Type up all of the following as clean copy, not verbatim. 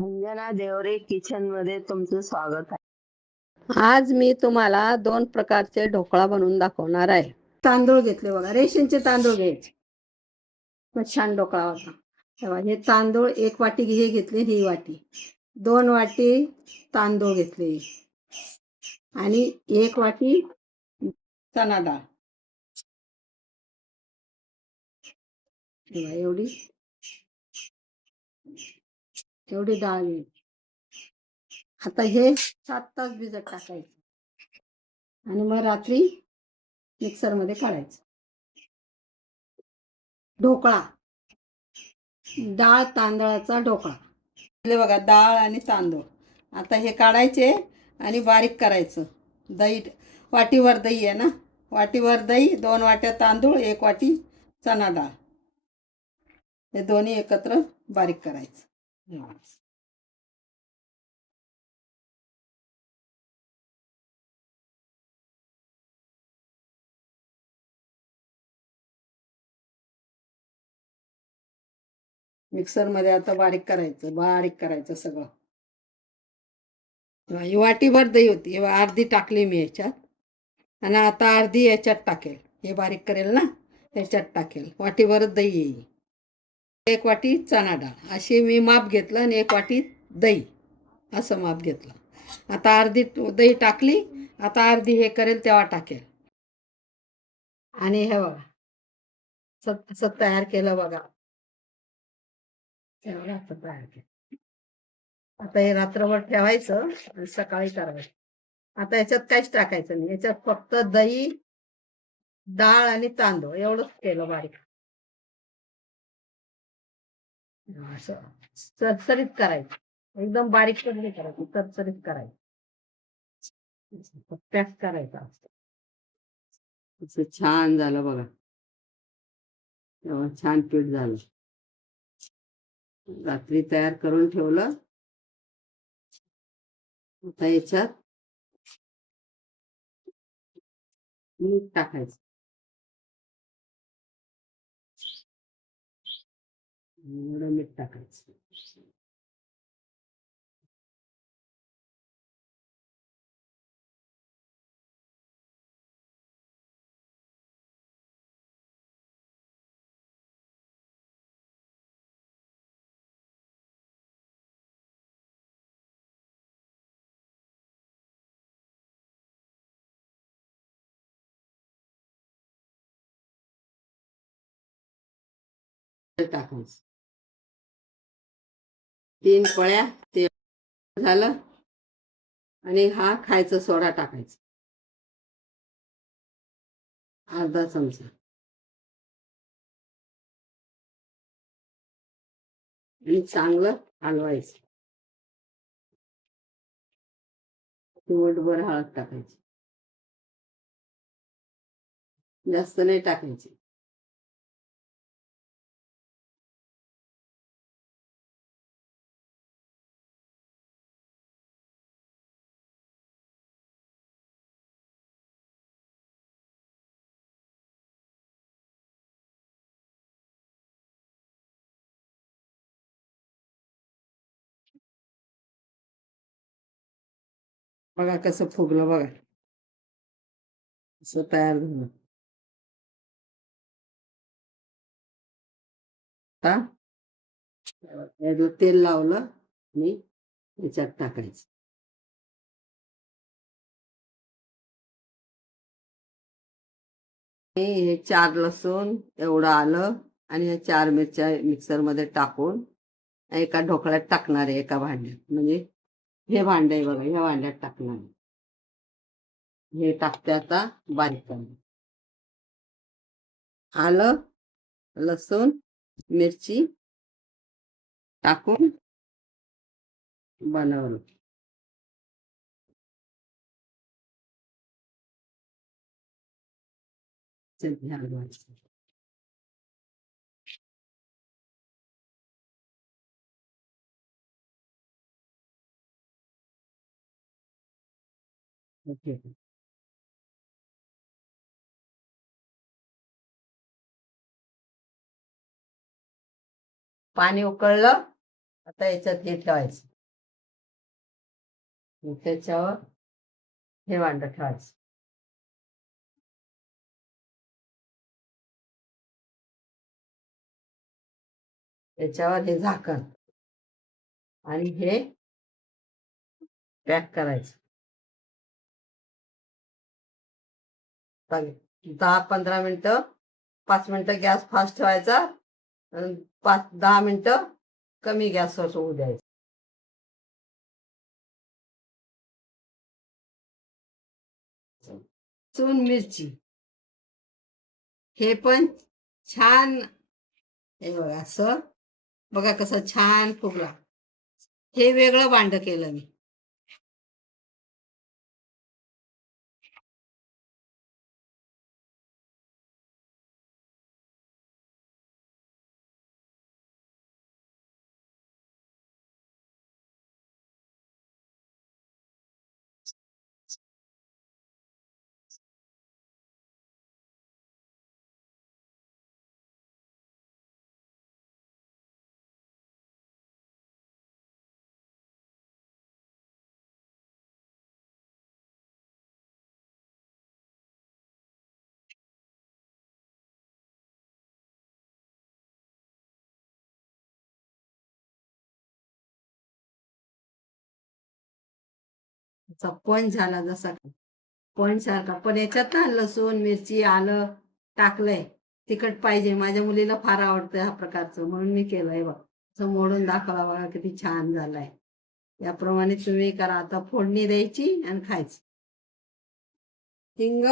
Anjana Deore kitchen मध्ये तुमचं स्वागत आहे. आज मी तुम्हाला 2 प्रकारचे ढोकळा बनवून दाखवणार आहे. तांदूळ घेतले बघा, रेशनचे तांदूळ घ्यायचे. मग छान ढोकळा होता. तेव्हा हे तांदूळ 1 वाटी हे घेतले, ही वाटी 2 वाटी तांदूळ घेतले आणि 1 वाटी चणा डाळ. तेव्हा एवढी डाळ घ्यायची. आता हे 7 तास भिजत टाकायचं आणि मग रात्री मिक्सरमध्ये काढायचं. ढोकळा, डाळ तांदळाचा ढोकळा. हे बघा, डाळ आणि तांदूळ आता हे काढायचे आणि बारीक करायचं. दही, वाटीवर दही आहे ना, वाटीवर दही, 2 वाट्या तांदूळ, 1 वाटी चणा डाळ, हे दोन्ही एकत्र बारीक करायचं. मिक्सरमध्ये आता बारीक करायचं सगळं. ही वाटीभर दही होती, अर्धी टाकली मी याच्यात आणि आता अर्धी याच्यात टाकेल. हे बारीक करेल ना, याच्यात टाकेल. वाटीभर दही येईल. 1 वाटी चणा डाळ अशी मी माप घेतलं आणि 1 वाटी दही असं माप घेतलं. आता अर्धी दही टाकली, आता अर्धी हे करेल तेव्हा टाकेल. आणि हे बघा, असं तयार केलं बघा. तयार केलं. आता हे रात्रभर ठेवायचं आणि सकाळी करायचं. आता याच्यात काहीच टाकायचं नाही, याच्यात फक्त दही, डाळ आणि तांदूळ एवढंच केलं बारीक. असं चरचरीत करायचं, एकदम बारीक पण नाही करायचं, चरचरीत करायचं. पॅक करायचं असं. असं छान झालं बघा, छान पीठ झालं. रात्री तयार करून ठेवलं. आता याच्यात मीठ टाकायचं. एवढं मीठ टाकायचं. टाकायचं 3 पळ्या ते झालं. आणि हा खायचा सोडा टाकायचा, अर्धा चमचा. आणि चांगलं हलवायचं. चिमूटभर हळद टाकायची, जास्त नाही टाकायची. बघा कसं फुगलं बघा, असं तयार झालं. आता तेल लावलं आणि याच्यात टाकायचं. हे 4 लसूण, एवढं आलं आणि हे 4 मिरच्या मिक्सरमध्ये टाकून एका ढोकळ्यात टाकणार आहे, एका भांड्यात. म्हणजे हे भांड आहे बघा, ह्या भांड्यात टाकणार आहे. हे टाकते आता बारीक करून. आलं, लसूण, मिरची टाकून बनवलं. ओके. पाणी उकळलं, आता याच्यात हे ठेवायचं. त्याच्यावर हे भांड ठेवायचं. त्याच्यावर हे झाकण आणि हे पॅक करायचं. 10-15 मिनिटं, 5 मिनिटं गॅस फास्ट ठेवायचा, 5-10 मिनिटं कमी गॅसवर होऊ द्यायचं. चून मिरची हे पण छान, हे बघा असं, बघा कसं छान फुगला. हे वेगळं भांड केलं मी. पण झाला जसा पण सारखा, पण याच्यात ना लसूण मिरची आलं टाकलंय. तिखट पाहिजे, माझ्या मुलीला फार आवडतं हा प्रकारचं, म्हणून मी केलंय. बघ असं मोडून दाखवला, बघा किती छान झालाय. याप्रमाणे तुम्ही करा. आता फोडणी द्यायची आणि खायची. हिंग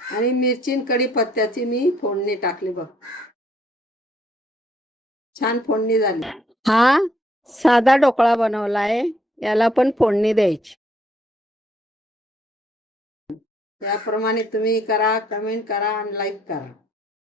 आणि मिरची कढीपत्त्याची मी फोडणी टाकली. बघ छान फोडणी झाली. हा साधा ढोकळा बनवलाय, याला पण फोडणी द्यायची. त्याप्रमाणे तुम्ही करा, कमेंट करा आणि लाईक करा.